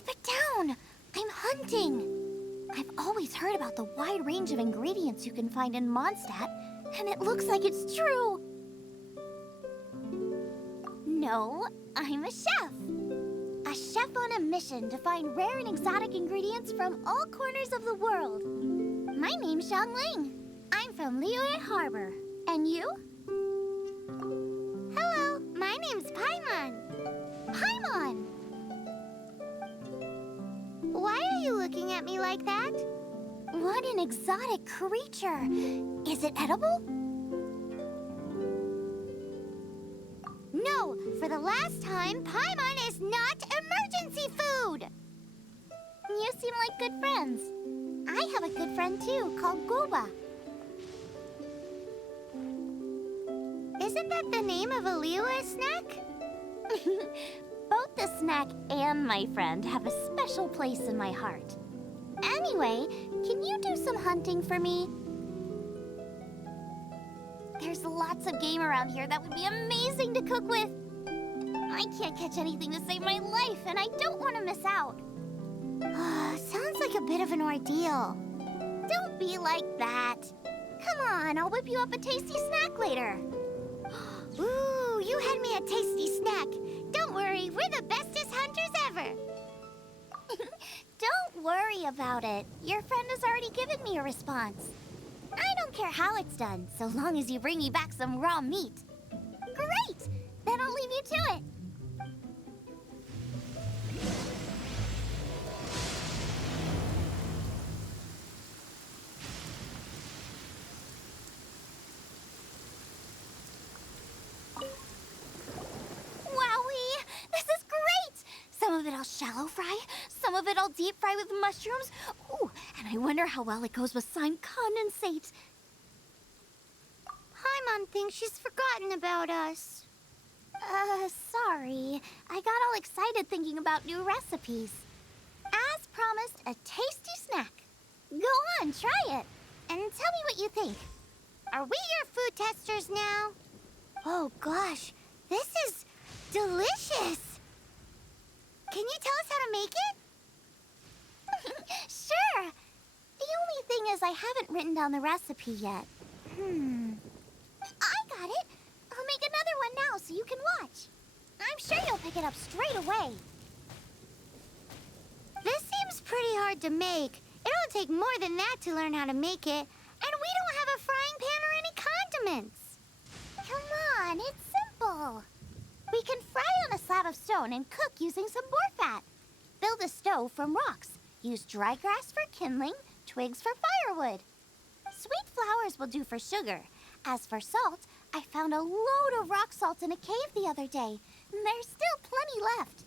Keep it down! I'm hunting! I've always heard about the wide range of ingredients you can find in Mondstadt, and it looks like it's true! No, I'm a chef! A chef on a mission to find rare and exotic ingredients from all corners of the world. My name's Xiangling. I'm from Liyue Harbor. And you? Hello, my name's Paimon. Paimon! Why are you looking at me like that? What an exotic creature! Is it edible? No, for the last time, Paimon is not emergency food! You seem like good friends. I have a good friend too, called Goba. Isn't that the name of a Liyue snack? Both the snack and my friend have a special place in my heart. Anyway, can you do some hunting for me? There's lots of game around here that would be amazing to cook with. I can't catch anything to save my life, and I don't want to miss out. Sounds like a bit of an ordeal. Don't be like that. Come on, I'll whip you up a tasty snack later. Ooh, you had me a tasty snack. Don't worry, we're the bestest hunters ever. Don't worry about it. Your friend has already given me a response. I don't care how it's done, so long as you bring me back some raw meat. Great! Then I'll leave you to it. Wowee! This is great! Some of it I'll shallow fry, some of it I'll deep fry with mushrooms. Ooh, and I wonder how well it goes with slime condensate. Paimon thinks she's forgotten about us. Sorry. I got all excited thinking about new recipes. As promised, a tasty snack. Go on, try it, and tell me what you think. Are we your food testers now? Oh gosh, this is delicious. Can you tell us how to make it? Sure. The only thing is I haven't written down the recipe yet. I got it. I'll make another one now so you can watch. I'm sure you'll pick it up straight away. This seems pretty hard to make. It'll take more than that to learn how to make it. And we don't have a frying pan or any condiments. Come on, it's simple. We can fry on a slab of stone and cook using some boar fat. Build a stove from rocks. Use dry grass for kindling, twigs for firewood. Sweet flowers will do for sugar. As for salt, I found a load of rock salt in a cave the other day. There's still plenty left.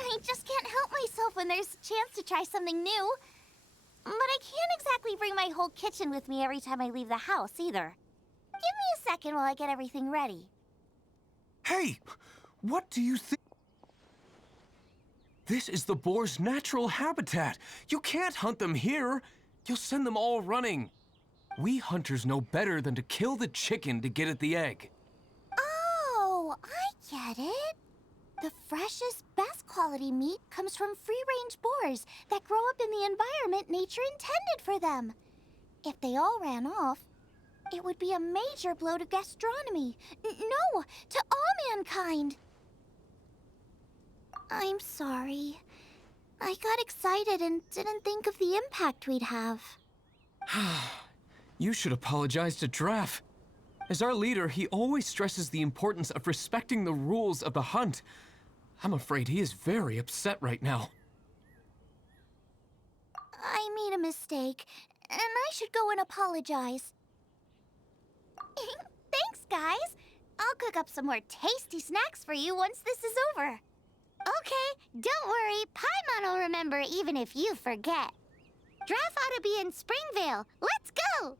I just can't help myself when there's a chance to try something new. But I can't exactly bring my whole kitchen with me every time I leave the house, either. Give me a second while I get everything ready. Hey! What do you think? This is the boar's natural habitat. You can't hunt them here. You'll send them all running. We hunters know better than to kill the chicken to get at the egg. Oh, I get it. The freshest, best quality meat comes from free-range boars that grow up in the environment nature intended for them. If they all ran off, it would be a major blow to gastronomy. No, to all mankind. I'm sorry. I got excited and didn't think of the impact we'd have. You should apologize to Draff. As our leader, he always stresses the importance of respecting the rules of the hunt. I'm afraid he is very upset right now. I made a mistake, and I should go and apologize. Thanks, guys. I'll cook up some more tasty snacks for you once this is over. Okay, don't worry. Paimon will remember even if you forget. Draff ought to be in Springvale. Let's go!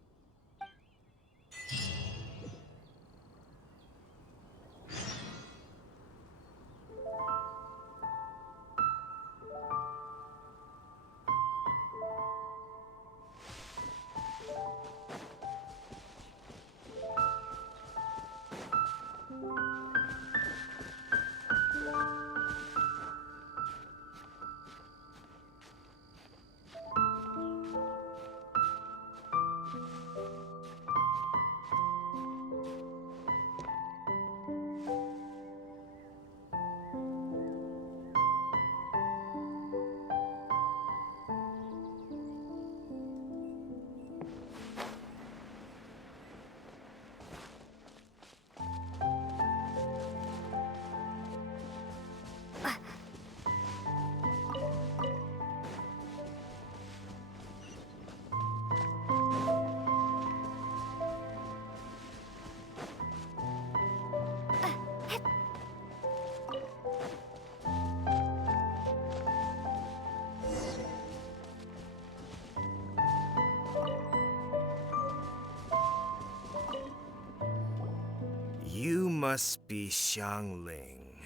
You must be Xiangling.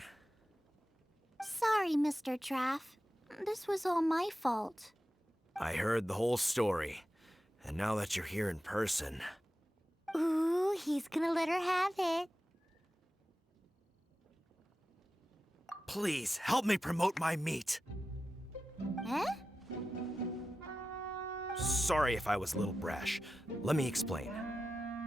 Sorry, Mr. Traff. This was all my fault. I heard the whole story, and now that you're here in person... Ooh, he's gonna let her have it. Please, help me promote my meat. Eh? Sorry if I was a little brash. Let me explain.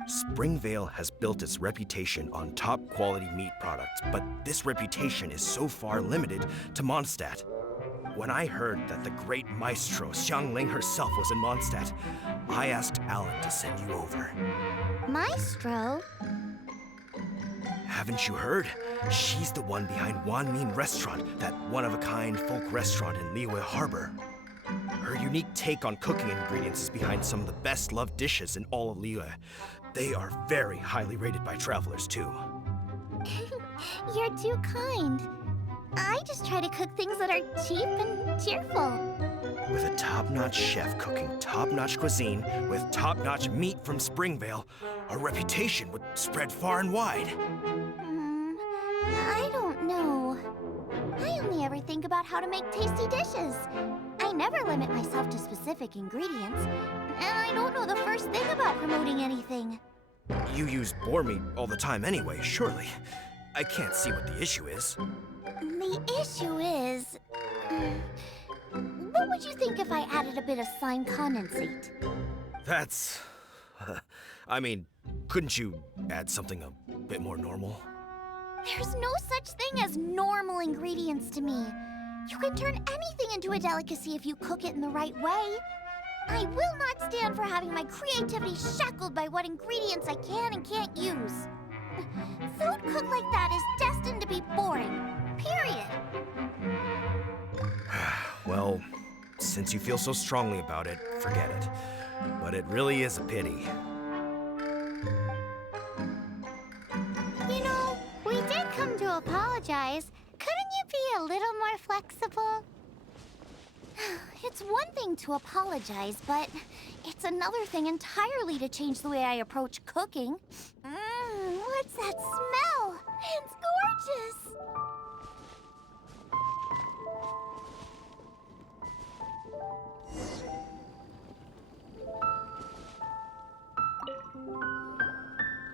Springvale has built its reputation on top-quality meat products, but this reputation is so far limited to Mondstadt. When I heard that the great maestro Xiangling herself was in Mondstadt, I asked Alan to send you over. Maestro? Haven't you heard? She's the one behind Wan Min Restaurant, that one-of-a-kind folk restaurant in Liyue Harbor. Her unique take on cooking ingredients is behind some of the best-loved dishes in all of Liyue. They are very highly rated by travelers, too. You're too kind. I just try to cook things that are cheap and cheerful. With a top-notch chef cooking top-notch cuisine with top-notch meat from Springvale, our reputation would spread far and wide. I don't know. I only ever think about how to make tasty dishes. I never limit myself to specific ingredients, and I don't know the first thing about promoting anything. You use boar meat all the time anyway, surely. I can't see what the issue is. The issue is... what would you think if I added a bit of slime condensate? That's... I mean, couldn't you add something a bit more normal? There's no such thing as normal ingredients to me. You can turn anything into a delicacy if you cook it in the right way. I will not stand for having my creativity shackled by what ingredients I can and can't use. Food cooked like that is destined to be boring. Period. Well, since you feel so strongly about it, forget it. But it really is a pity. You know, we did come to apologize. Couldn't you be a little more flexible? It's one thing to apologize, but it's another thing entirely to change the way I approach cooking. What's that smell? It's gorgeous!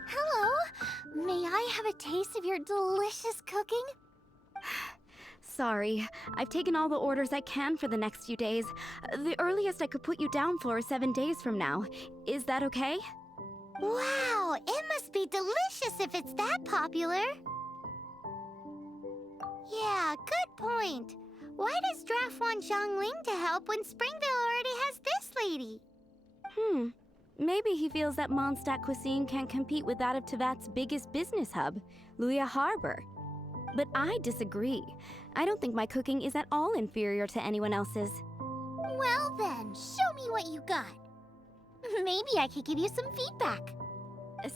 Hello. May I have a taste of your delicious cooking? Sorry, I've taken all the orders I can for the next few days. The earliest I could put you down for is 7 days from now. Is that okay? Wow, it must be delicious if it's that popular. Yeah, good point. Why does Draft want Xiangling to help when Springvale already has this lady? Maybe he feels that Mondstadt cuisine can't compete with that of Tevat's biggest business hub, Liyue Harbor. But I disagree. I don't think my cooking is at all inferior to anyone else's. Well then, show me what you got. Maybe I could give you some feedback.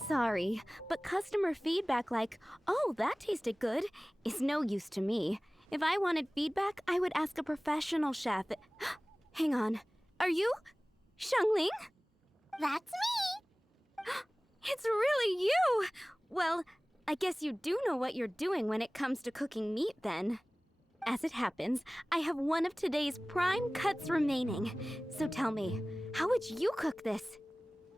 Sorry, but customer feedback like, "Oh, that tasted good," is no use to me. If I wanted feedback, I would ask a professional chef. Hang on. Are you Xiangling? That's me! It's really you! Well, I guess you do know what you're doing when it comes to cooking meat, then. As it happens, I have one of today's prime cuts remaining. So tell me, how would you cook this?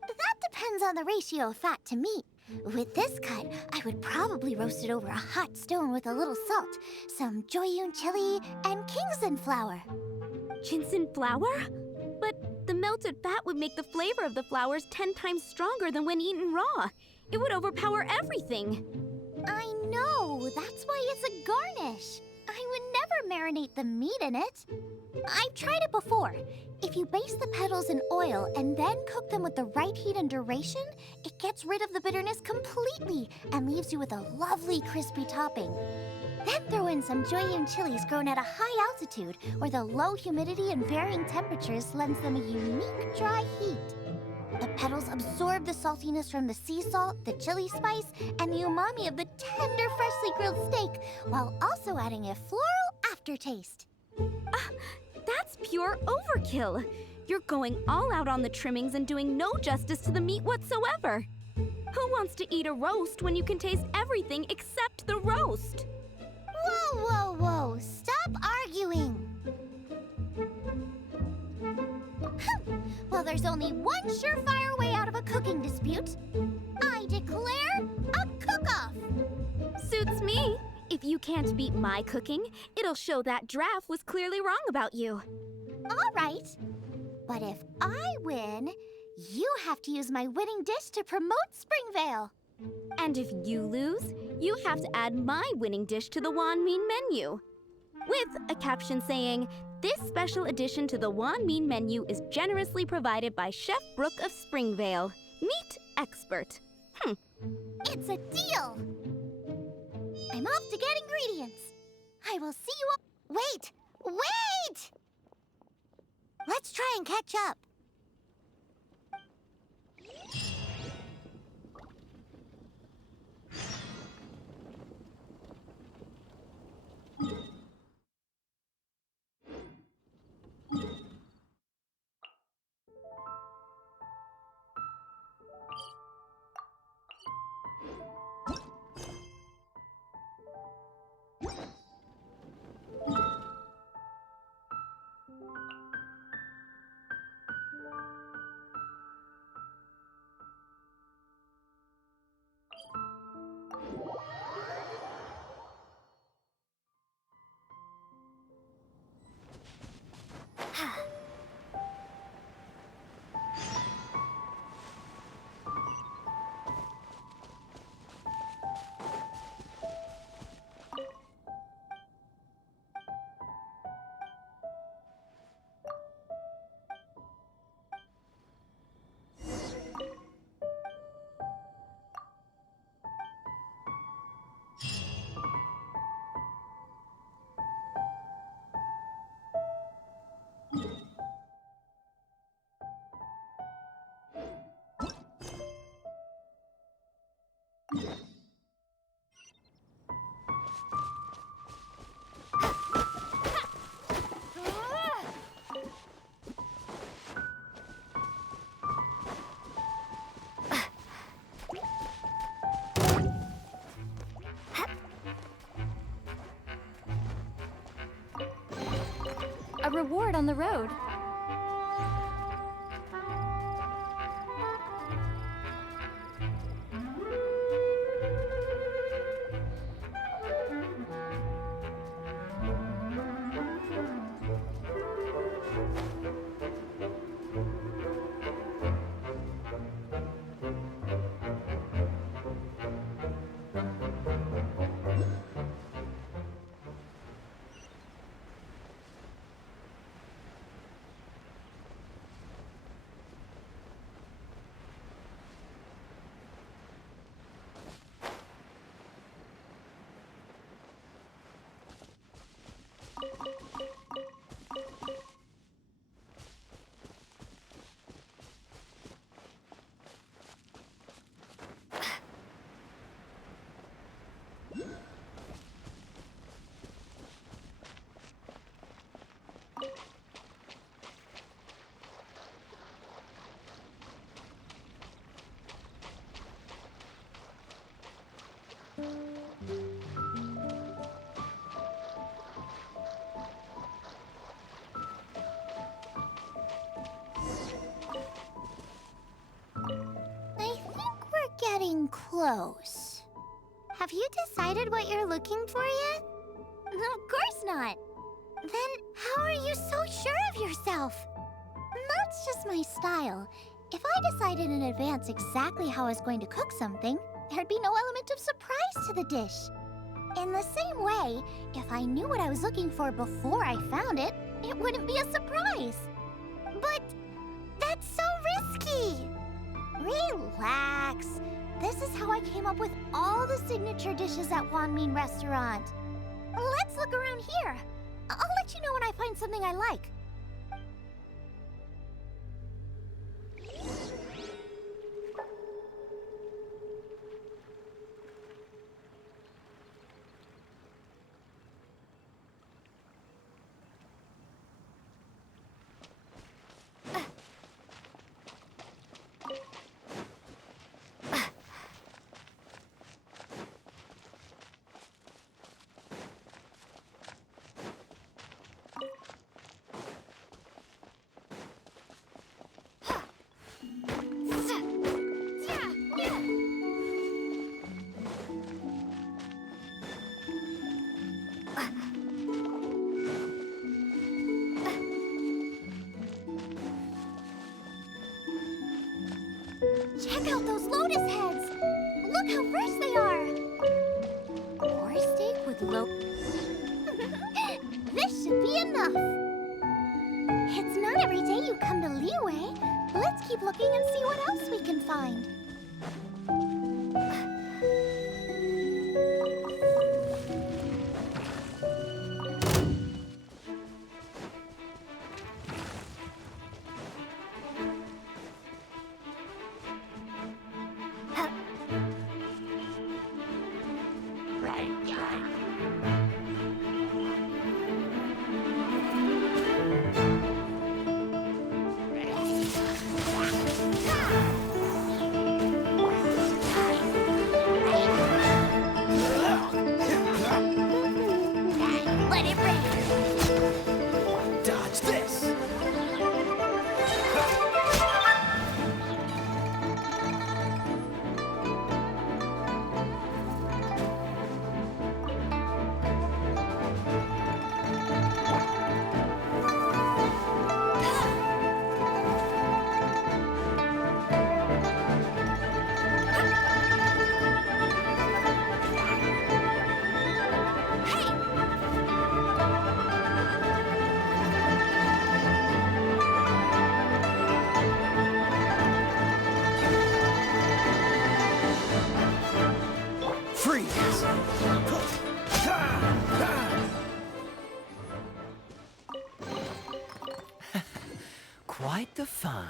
That depends on the ratio of fat to meat. With this cut, I would probably roast it over a hot stone with a little salt, some Joyun chili, and Kingston flour. Ginseng flour? But the melted fat would make the flavor of the flowers 10 times stronger than when eaten raw. It would overpower everything. I know, that's why it's a garnish. I would never marinate the meat in it. I've tried it before. If you baste the petals in oil and then cook them with the right heat and duration, it gets rid of the bitterness completely and leaves you with a lovely crispy topping. Then throw in some Joyun chilies grown at a high altitude where the low humidity and varying temperatures lends them a unique dry heat. The petals absorb the saltiness from the sea salt, the chili spice, and the umami of the tender, freshly grilled steak, while also adding a floral aftertaste. That's pure overkill. You're going all out on the trimmings and doing no justice to the meat whatsoever. Who wants to eat a roast when you can taste everything except the roast? Whoa, whoa, whoa! Stop arguing! Well, there's only one surefire way out of a cooking dispute. I declare a cook-off! Suits me. If you can't beat my cooking, it'll show that Draft was clearly wrong about you. All right. But if I win, you have to use my winning dish to promote Springvale. And if you lose, you have to add my winning dish to the Wan Mean menu. With a caption saying, "This special addition to the Wan Mean menu is generously provided by Chef Brooke of Springvale, meat expert." It's a deal! I'm off to get ingredients. I will see you all. Wait! Wait! Let's try and catch up. A reward on the road. I think we're getting close. Have you decided what you're looking for yet? Of course not. Then how are you so sure of yourself? That's just my style. If I decided in advance exactly how I was going to cook something, there'd be no element of surprise to the dish. In the same way, if I knew what I was looking for before I found it, it wouldn't be a surprise. But that's so risky. Relax. This is how I came up with all the signature dishes at Wan Mean Restaurant. Let's look around here. I'll let you know when I find something I like. how fresh they are! More steak with low... This should be enough! It's not every day you come to Liyue. Let's keep looking and see what else we can find. Let it rain! Dodge this! Freeze! Quite the fun.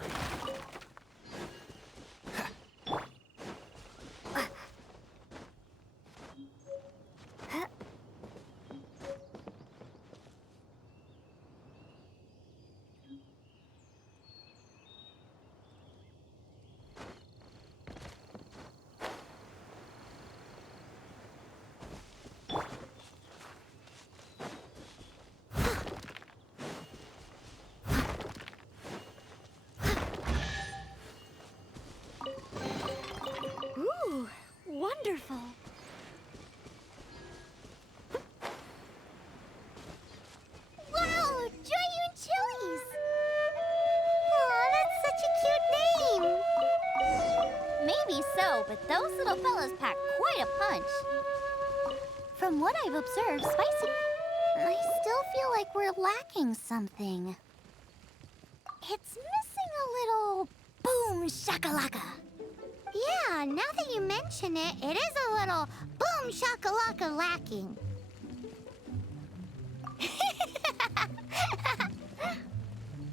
Ooh, wonderful. Wow, Giant Chilies! Aw, that's such a cute name! Maybe so, but those little fellas pack quite a punch. From what I've observed, Spicy... I still feel like we're lacking something. It's missing a little boom shakalaka. Yeah, now that you mention it, it is a little boom shakalaka lacking.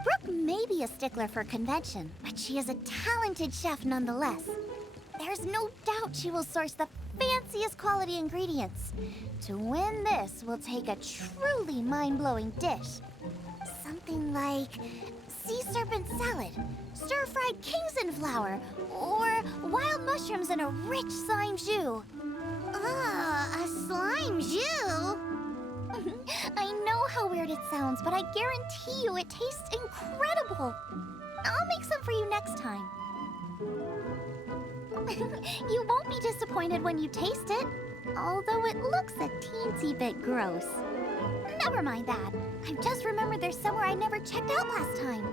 Brooke may be a stickler for convention, but she is a talented chef nonetheless. There's no doubt she will source the fanciest quality ingredients. To win this, we'll take a truly mind-blowing dish. Something like sea serpent salad, stir-fried Kingston flour, or wild mushrooms in a rich slime jus. A slime jus? I know how weird it sounds, but I guarantee you it tastes incredible. I'll make some for you next time. You won't be disappointed when you taste it, although it looks a teensy bit gross. Never mind that. I've just remembered there's somewhere I never checked out last time.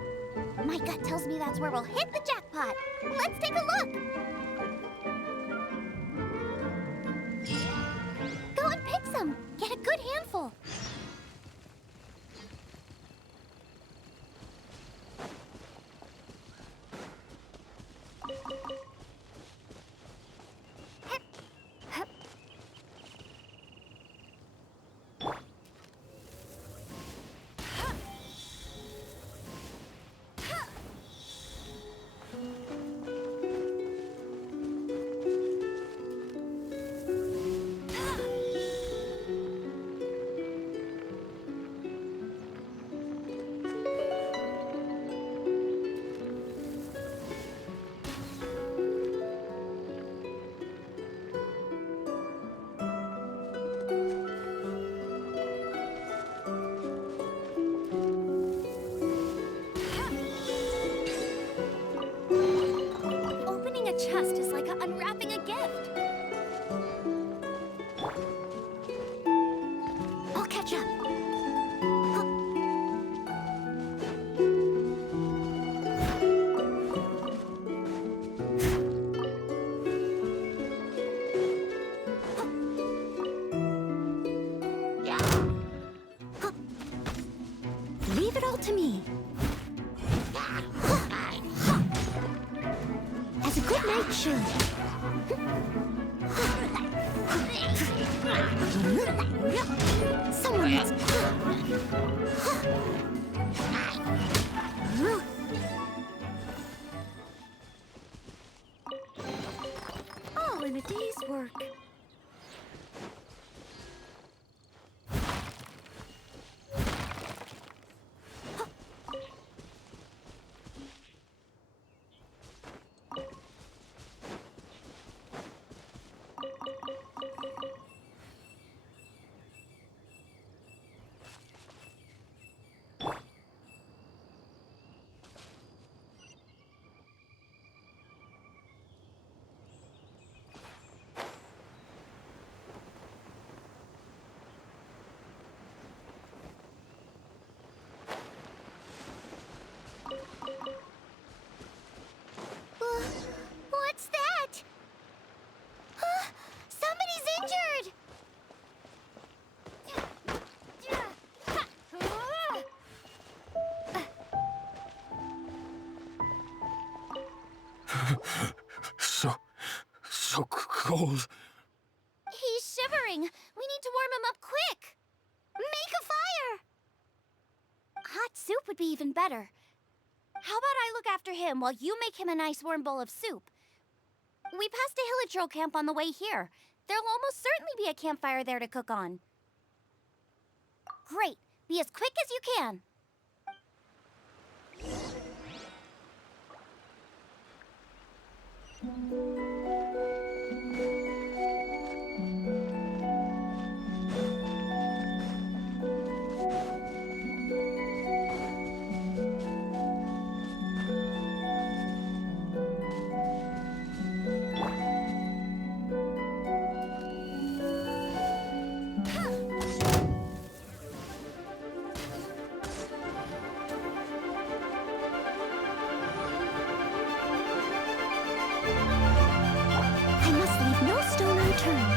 My gut tells me that's where we'll hit the jackpot. Let's take a look. Go and pick some. Get a good handful. Chest is like unwrapping a gift. I'll catch up. should. Someone needs... All in a day's work. What's that? Somebody's injured! So cold. He's shivering. We need to warm him up quick. Make a fire. Hot soup would be even better. How about I look after him while you make him a nice warm bowl of soup? We passed a Hilichurl camp on the way here. There'll almost certainly be a campfire there to cook on. Great. Be as quick as you can. I must leave no stone unturned.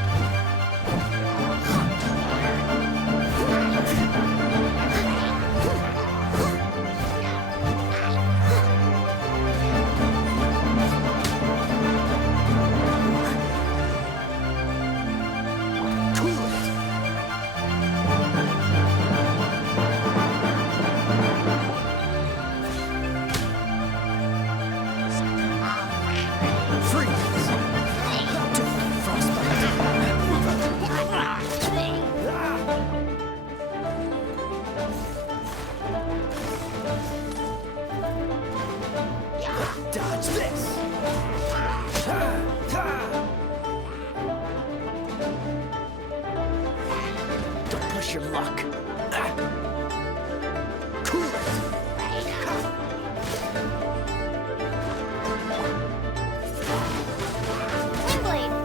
Dodge this! Don't push your luck. Cool it! Windblade!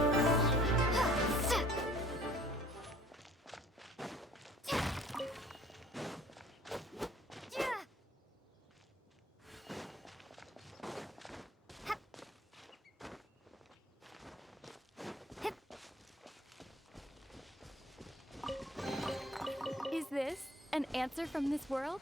Is this an answer from this world?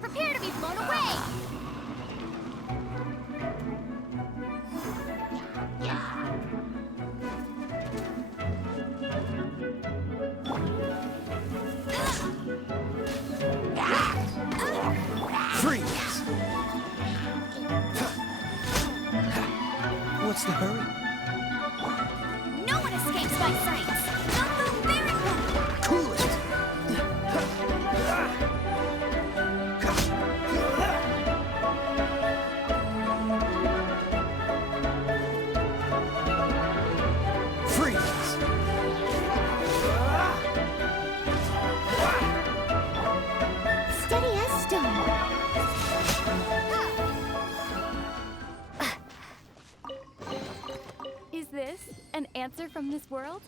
Prepare to be blown away! Freeze! What's the hurry? No one escapes my sights! The miracle! Cool it! Freeze! Steady as stone. An answer from this world?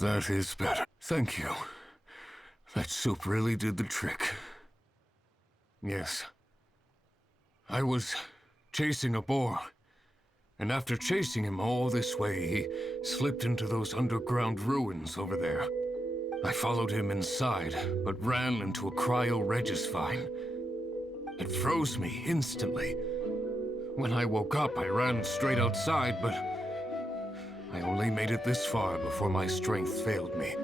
That is better. Thank you. That soup really did the trick. Yes. I was chasing a boar, and after chasing him all this way, he slipped into those underground ruins over there. I followed him inside, but ran into a cryo-regis vine. It froze me instantly. When I woke up, I ran straight outside, but I only made it this far before my strength failed me.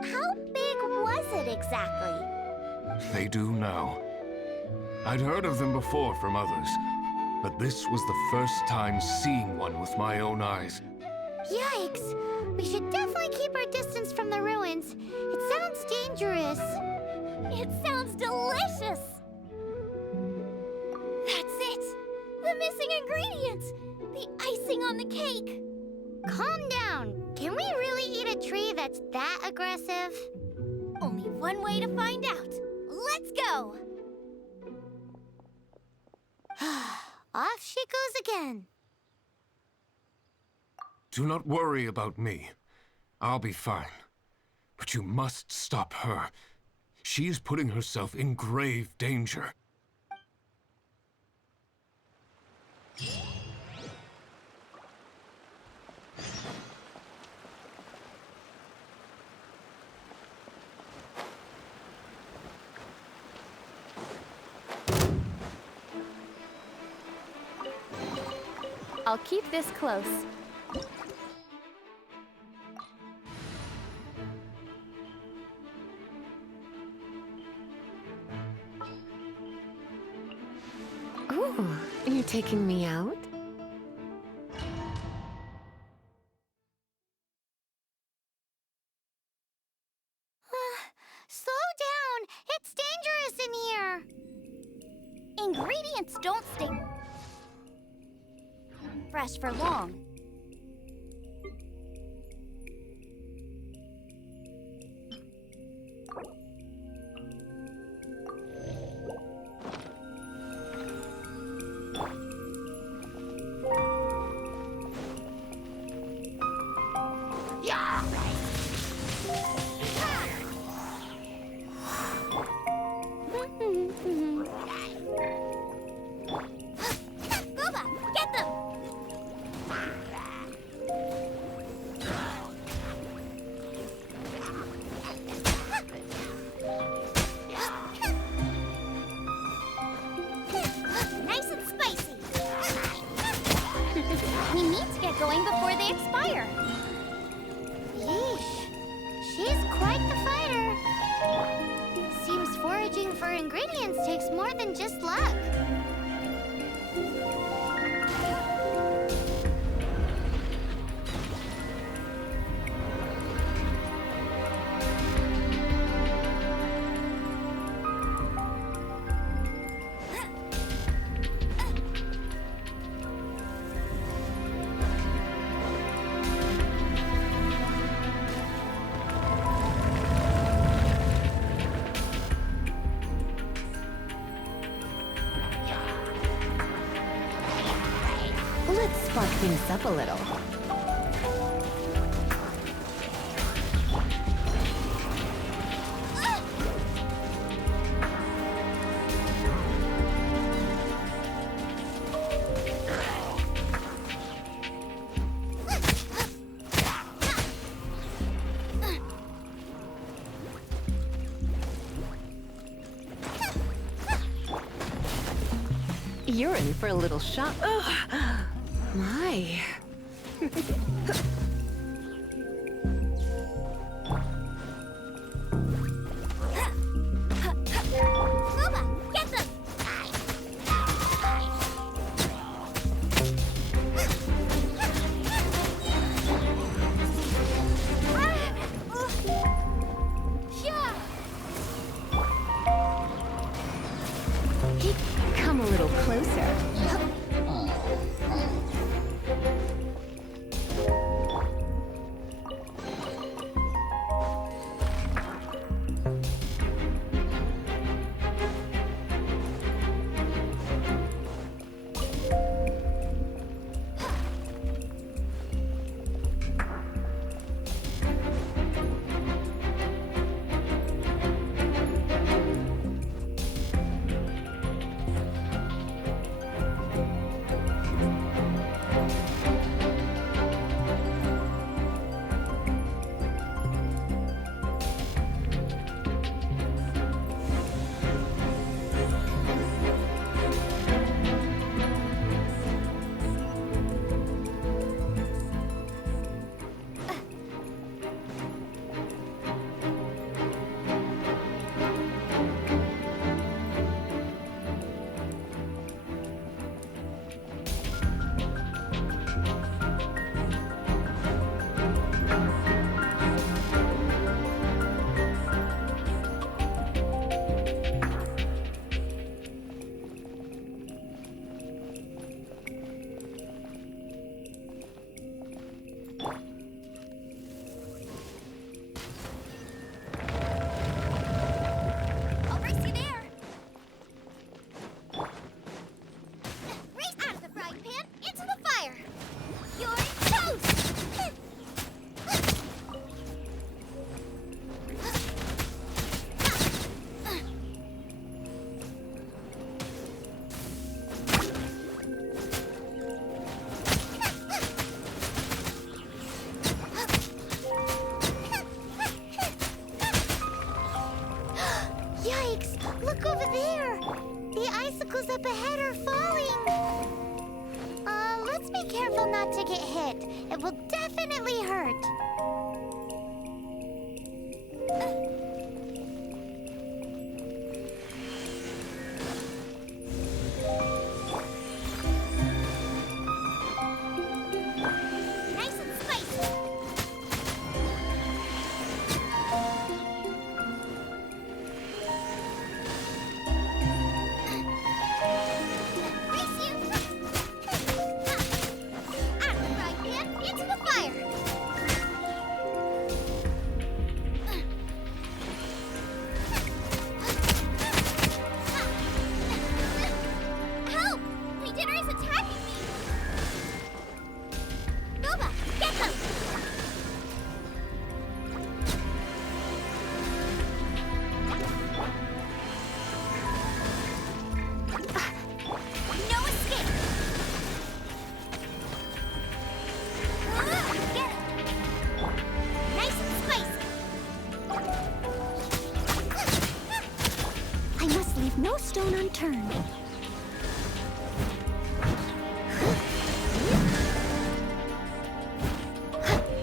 How big was it exactly? They do now. I'd heard of them before from others, but this was the first time seeing one with my own eyes. Yikes! We should definitely keep our distance from the ruins. It sounds dangerous. It sounds delicious! That's it! The missing ingredient! The icing on the cake! Calm down. Can we really eat a tree that's that aggressive? Only one way to find out. Let's go! Off she goes again. Do not worry about me. I'll be fine. But you must stop her. She is putting herself in grave danger. I'll keep this close. Ooh, are you taking me out? Slow down. It's dangerous in here. Ingredients don't stay fresh for long. Gooba, get them! Nice and spicy. We need to get going before they expire. Yeesh. She's quite the fighter. Seems foraging for ingredients takes more than just luck. spark things up a little. You're in for a little shock. My. Boba, get them! Yeah. Hey, come a little closer. I'll race you there. Race out of the frying pan into the fire. You're toast. Yikes! Look over there! The icicles up ahead are falling! Let's be careful not to get hit. It will definitely hurt. Nice and spicy. Race you. Out of the frying pan into the fire. Help! My dinner is attacking me. Boba, get them! No escape! Get it! Nice and spicy! I must leave no stone unturned.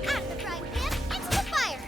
Out of the frying pan into the fire!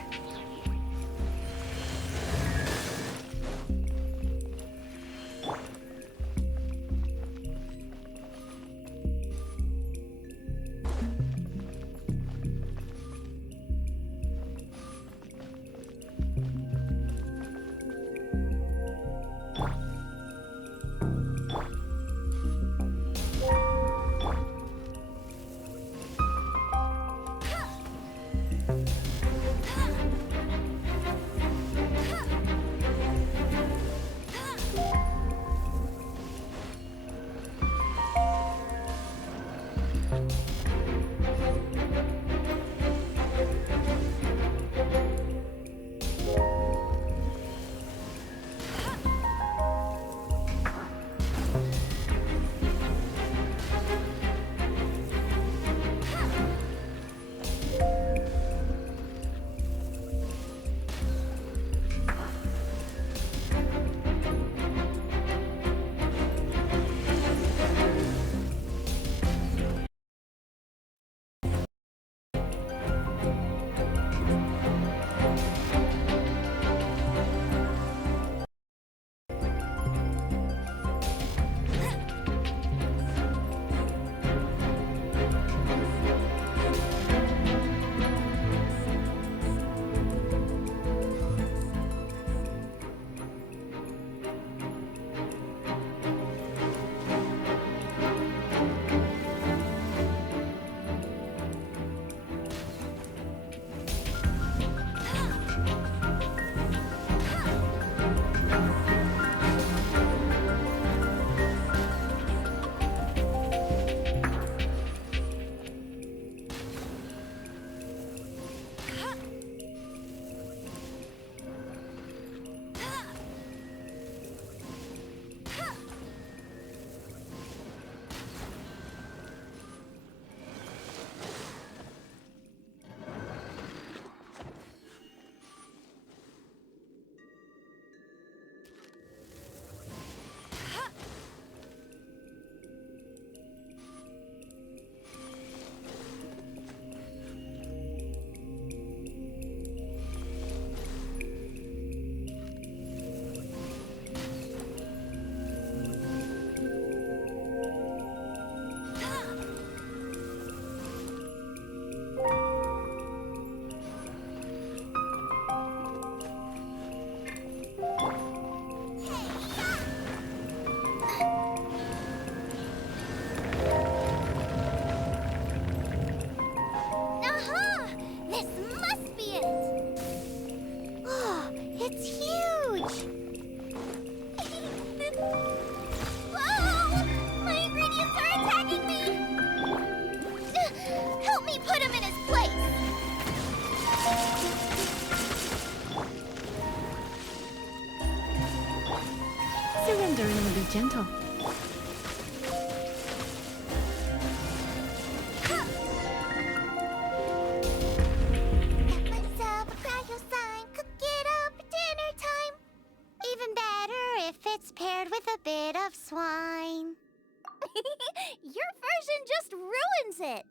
surrender and be gentle. Got myself a cryo sign, cook it up at dinner time. Even better if it's paired with a bit of swine. Your version just ruins it.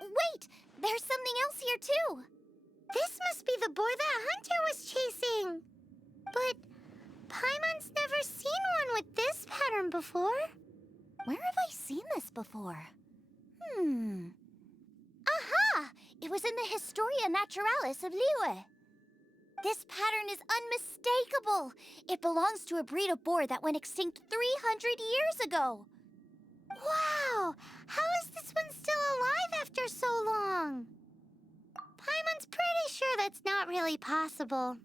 Wait, there's something else here too. This must be the boar that Hunter was chasing. But Paimon's never seen one with this pattern before. Where have I seen this before? Aha! It was in the Historia Naturalis of Liyue. This pattern is unmistakable. It belongs to a breed of boar that went extinct 300 years ago. Wow! How is this one still alive after so long? Paimon's pretty sure that's not really possible.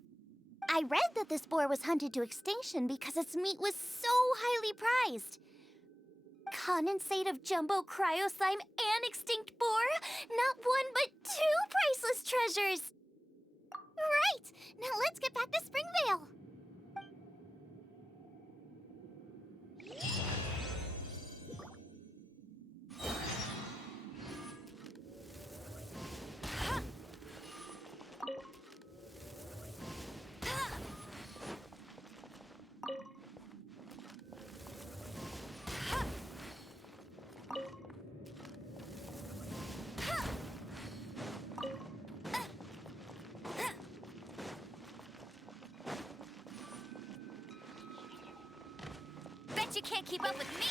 I read that this boar was hunted to extinction because its meat was so highly prized. Condensate of jumbo cryo slime and extinct boar? Not one but two priceless treasures! Right! Now let's get back to Springvale! Bet you can't keep up with me!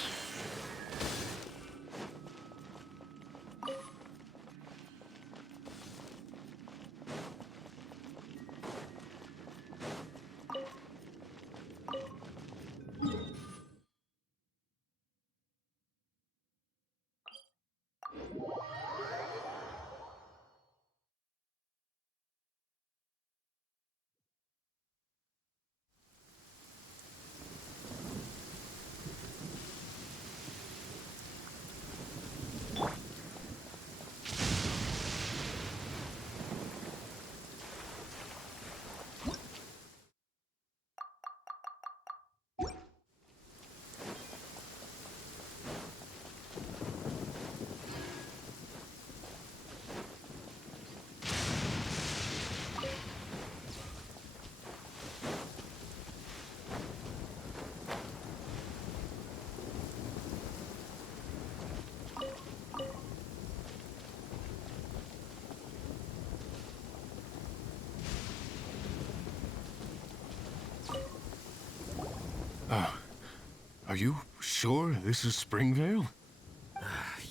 Are you sure this is Springvale?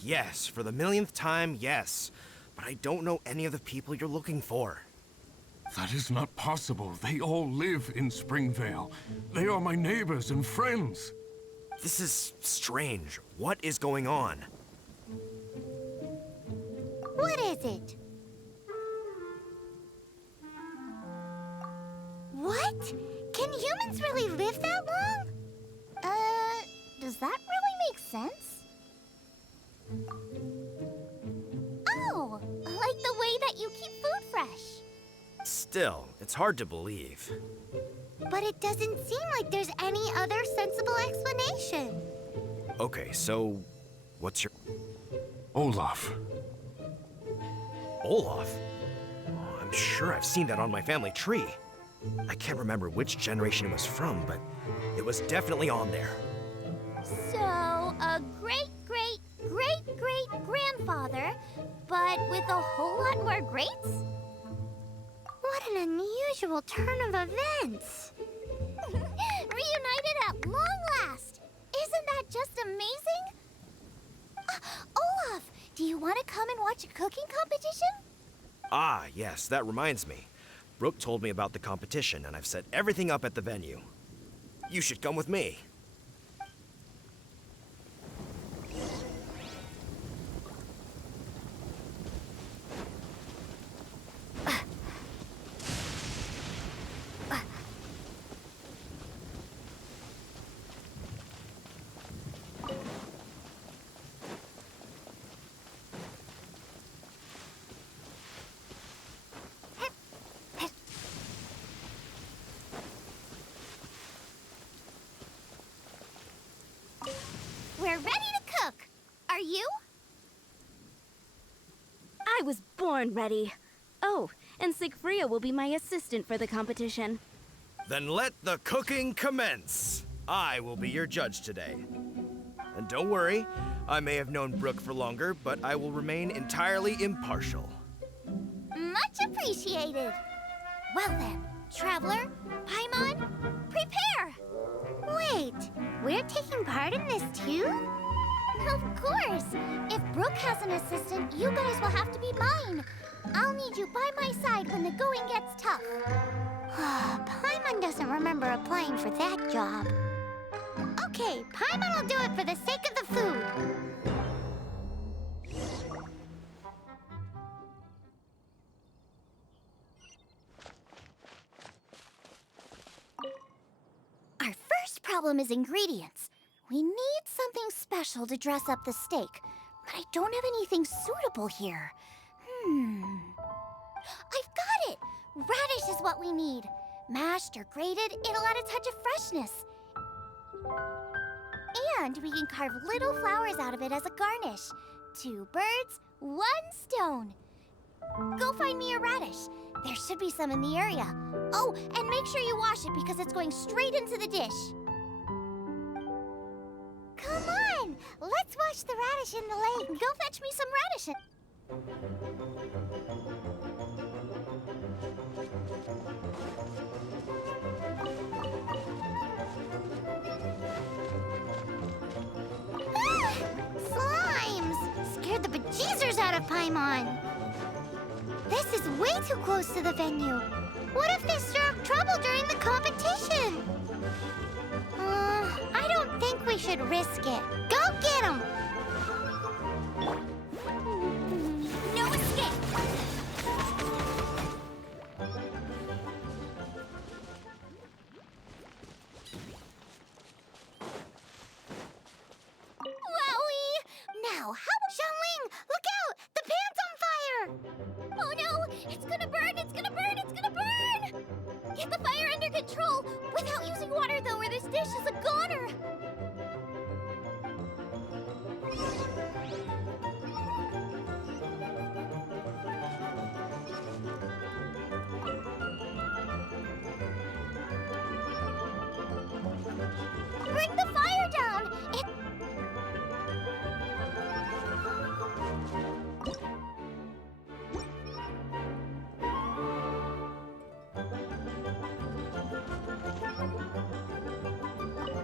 Yes, for the millionth time, yes. But I don't know any of the people you're looking for. That is not possible. They all live in Springvale. They are my neighbors and friends. This is strange. What is going on? What is it? What? Can humans really live that long? Does that really make sense? Oh, like the way that you keep food fresh. Still, it's hard to believe. But it doesn't seem like there's any other sensible explanation. Okay, so what's your... Olaf. Olaf? Oh, I'm sure I've seen that on my family tree. I can't remember which generation it was from, but it was definitely on there. So, a great-great-great-great-grandfather, but with a whole lot more greats? What an unusual turn of events. Reunited at long last! Isn't that just amazing? Olaf, do you want to come and watch a cooking competition? Ah, yes, that reminds me. Brooke told me about the competition, and I've set everything up at the venue. You should come with me. We're ready to cook. Are you? I was born ready. Oh, and Sigfria will be my assistant for the competition. Then let the cooking commence. I will be your judge today. And don't worry, I may have known Brooke for longer, but I will remain entirely impartial. Much appreciated. Well then, Traveler, Paimon, prepare! Wait, we're taking part in this too? Of course! If Brooke has an assistant, you guys will have to be mine. I'll need you by my side when the going gets tough. Paimon doesn't remember applying for that job. Okay, Paimon will do it for the sake of the food. Our first problem is ingredients. We need something special to dress up the steak, but I don't have anything suitable here. I've got it! Radish is what we need. Mashed or grated, it'll add a touch of freshness. And we can carve little flowers out of it as a garnish. 2 birds, 1 stone. Go find me a radish. There should be some in the area. Oh, and make sure you wash it because it's going straight into the dish. Come on, let's wash the radish in the lake. Go fetch me some radish. Slimes! Scared the bejeezers out of Paimon. This is way too close to the venue. What if they stir up trouble during the competition? I don't think we should risk it. Go get them! No escape! Wowie! Now, how... Xiangling, look out! The pan's on fire! Oh no! It's gonna burn! It's gonna burn! It's gonna burn! Get the fire under control! Without using water, though, or this dish is a goner! Bring the fire down!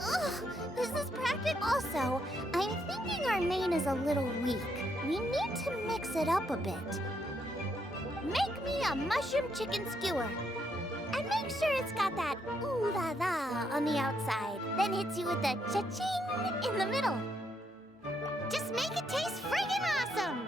Ugh, this is practical. Also, I'm thinking our main is a little weak. We need to mix it up a bit. Make me a mushroom chicken skewer. And make sure it's got that ooh la la on the outside. Then hits you with the cha-ching in the middle. Just make it taste friggin' awesome!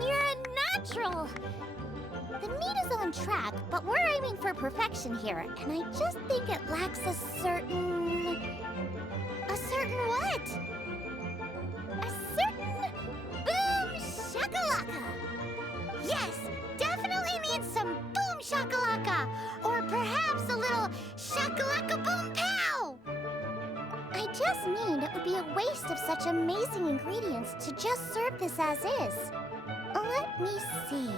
You're a natural. The meat is on track, but we're aiming for perfection here, and I just think it lacks a certain... A certain what? A certain boom shakalaka. Yes, definitely needs some boom shakalaka! Or perhaps a little shakalaka boom pow! I just mean it would be a waste of such amazing ingredients to just serve this as is. Let me see.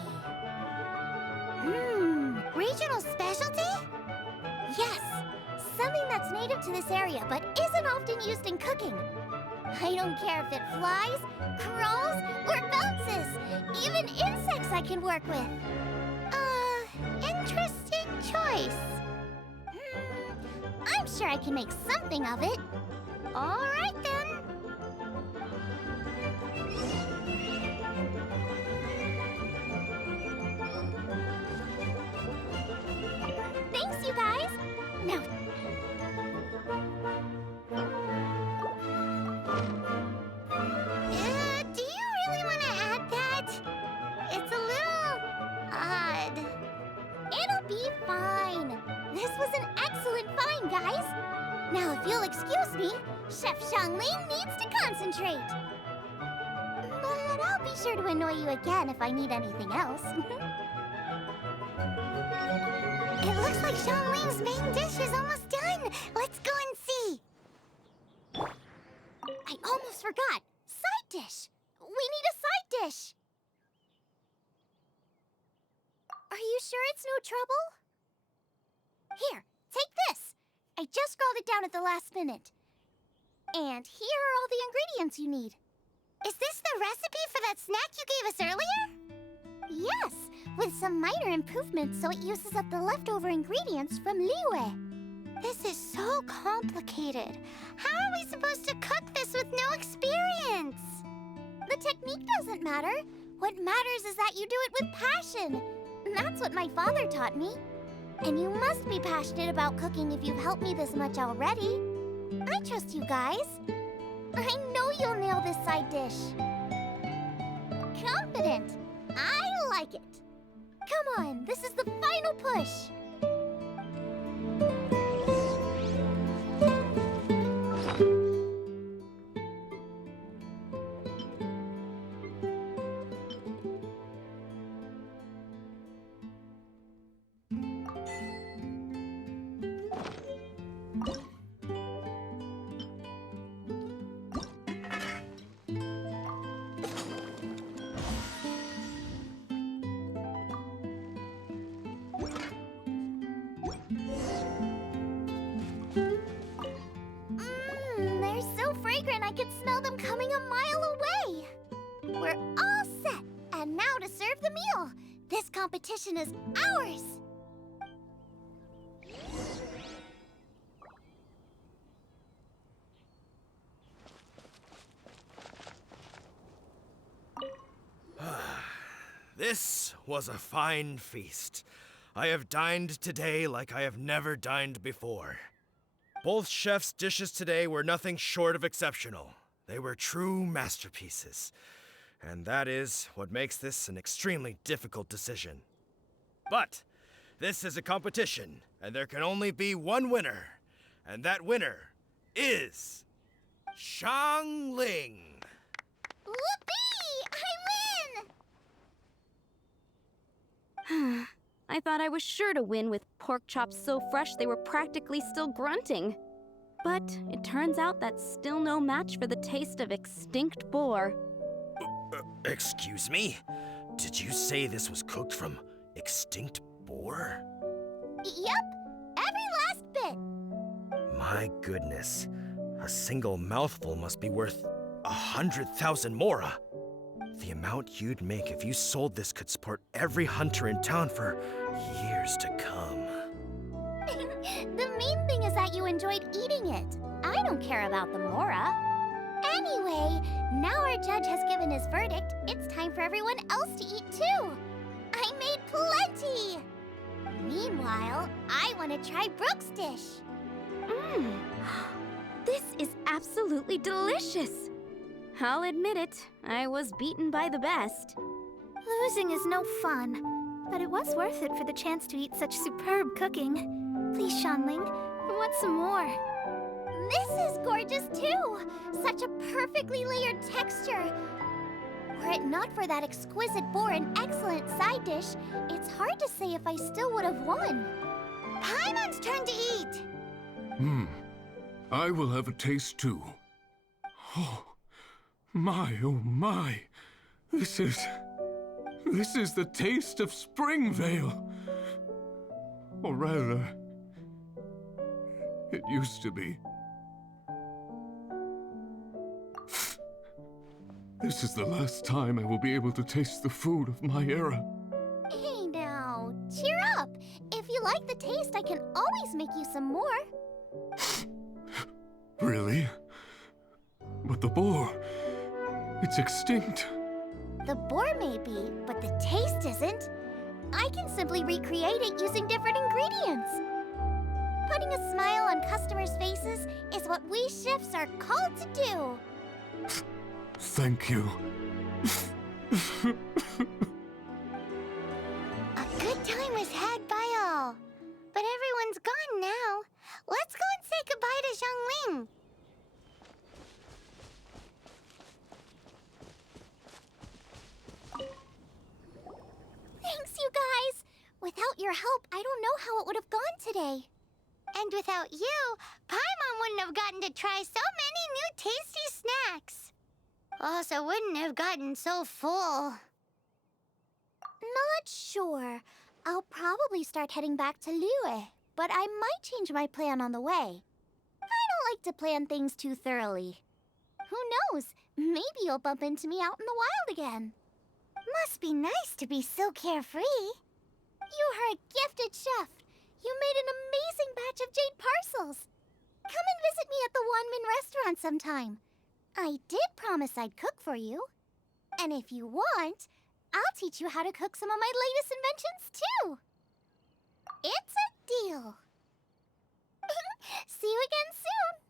Regional specialty? Yes, something that's native to this area but isn't often used in cooking. I don't care if it flies, crawls, or bounces. Even insects I can work with. Interesting choice. I'm sure I can make something of it. All right then. Thanks, you guys. Now, do you really want to add that? It's a little, If you'll excuse me, Chef Xiangling needs to concentrate. But I'll be sure to annoy you again if I need anything else. It looks like Xiangling's main dish is almost done. Let's go and see. I almost forgot. Side dish. We need a side dish. Are you sure it's no trouble? Here, take this. I just scrawled it down at the last minute. And here are all the ingredients you need. Is this the recipe for that snack you gave us earlier? Yes, with some minor improvements so it uses up the leftover ingredients from Liyue. This is so complicated. How are we supposed to cook this with no experience? The technique doesn't matter. What matters is that you do it with passion. That's what my father taught me. And you must be passionate about cooking if you've helped me this much already. I trust you guys. I know you'll nail this side dish. Confident. I like it. Come on, this is the final push. They're so fragrant I could smell them coming a mile away. We're all set, and now to serve the meal. This competition is ours. This was a fine feast. I have dined today like I have never dined before. Both chefs' dishes today were nothing short of exceptional. They were true masterpieces. And that is what makes this an extremely difficult decision. But this is a competition, and there can only be one winner. And that winner is Xiangling. Whoopee! I win! I thought I was sure to win with pork chops so fresh they were practically still grunting. But it turns out that's still no match for the taste of extinct boar. Excuse me? Did you say this was cooked from extinct boar? Yep, every last bit. My goodness. A single mouthful must be worth 100,000 mora. The amount you'd make if you sold this could support every hunter in town for years to come. The main thing is that you enjoyed eating it. I don't care about the mora. Anyway, now our judge has given his verdict. It's time for everyone else to eat too. I made plenty. Meanwhile, I want to try Brooke's dish. This is absolutely delicious. I'll admit it, I was beaten by the best. Losing is no fun, but it was worth it for the chance to eat such superb cooking. Please, Xiangling, I want some more. This is gorgeous too. Such a perfectly layered texture. Were it not for that exquisite boar and excellent side dish, it's hard to say if I still would have won. Paimon's turn to eat. I will have a taste too. Oh my. This is the taste of Springvale. Or rather, it used to be. This is the last time I will be able to taste the food of my era. Hey now, cheer up. If you like the taste, I can always make you some more. Really? But the boar, it's extinct. The boar may be, but the taste isn't. I can simply recreate it using different ingredients. Putting a smile on customers' faces is what we chefs are called to do. Thank you. A good time was had by all. But everyone's gone now. Let's go and say goodbye to Xiangling. Thanks, you guys! Without your help, I don't know how it would have gone today. And without you, Paimon wouldn't have gotten to try so many new tasty snacks. Also wouldn't have gotten so full. Not sure. I'll probably start heading back to Liyue, but I might change my plan on the way. I don't like to plan things too thoroughly. Who knows? Maybe you'll bump into me out in the wild again. Must be nice to be so carefree. You are a gifted chef. You made an amazing batch of jade parcels. Come and visit me at the Wanmin restaurant sometime. I did promise I'd cook for you. And if you want, I'll teach you how to cook some of my latest inventions too. It's a deal. See you again soon.